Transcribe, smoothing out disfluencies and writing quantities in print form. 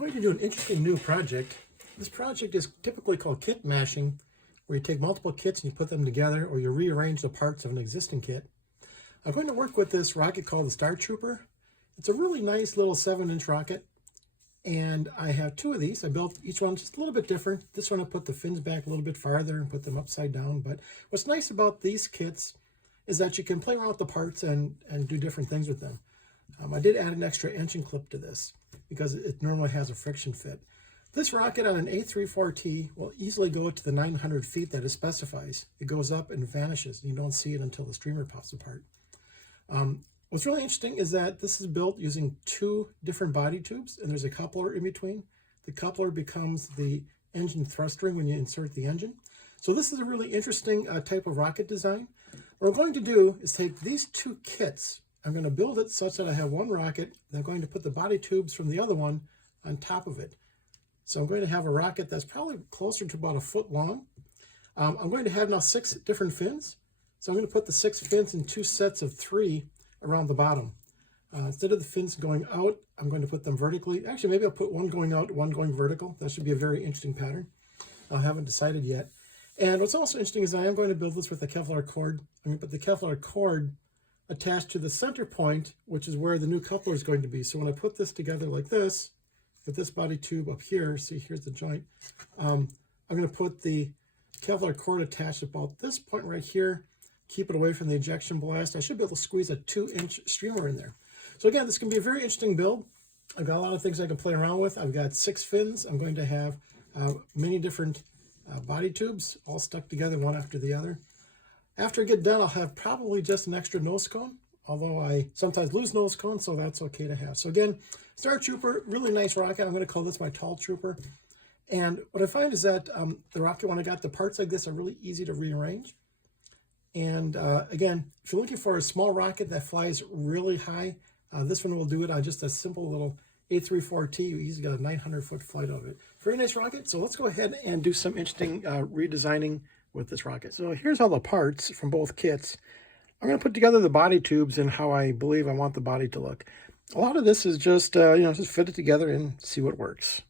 going to do an interesting new project. This project is typically called kit mashing, where you take multiple kits and you put them together, or you rearrange the parts of an existing kit. I'm going to work with this rocket called the Star Trooper. It's a really nice little 7-inch rocket, and I have two of these. I built each one just a little bit different. This one I put the fins back a little bit farther and put them upside down. But what's nice about these kits is that you can play around with the parts and do different things with them. I did add an extra engine clip to this because it normally has a friction fit. This rocket on an A34T will easily go to the 900 feet that it specifies. It goes up and vanishes. You don't see it until the streamer pops apart. What's really interesting is that this is built using two different body tubes, and there's a coupler in between. The coupler becomes the engine thrust ring when you insert the engine. So this is a really interesting type of rocket design. What I'm going to do is take these two kits. I'm going to build it such that I have one rocket, and I'm going to put the body tubes from the other one on top of it. So I'm going to have a rocket that's probably closer to about 1 foot long. I'm going to have now 6 different fins. So I'm going to put the 6 fins in 2 sets of 3 around the bottom. Instead of the fins going out, I'm going to put them vertically. Actually, maybe I'll put one going out, one going vertical. That should be a very interesting pattern. I haven't decided yet. And what's also interesting is I am going to build this with a Kevlar cord. I'm going to put the Kevlar cord attached to the center point, which is where the new coupler is going to be. So when I put this together like this, with this body tube up here, see here's the joint, I'm going to put the Kevlar cord attached about this point right here, keep it away from the ejection blast. I should be able to squeeze a 2-inch streamer in there. So again, this can be a very interesting build. I've got a lot of things I can play around with. I've got 6 fins. I'm going to have many different body tubes all stuck together one after the other. After I get done, I'll have probably just an extra nose cone, although I sometimes lose nose cones, so that's okay to have. So again, Star Trooper, really nice rocket. I'm going to call this my tall trooper. And what I find is that the rocket, when I got the parts like this, are really easy to rearrange. And again, if you're looking for a small rocket that flies really high, this one will do it on just a simple little A34T. You easily got a 900-foot flight of it. Very nice rocket. So let's go ahead and do some interesting redesigning with this rocket. So here's all the parts from both kits. I'm going to put together the body tubes and how I believe I want the body to look. A lot of this is just, just fit it together and see what works.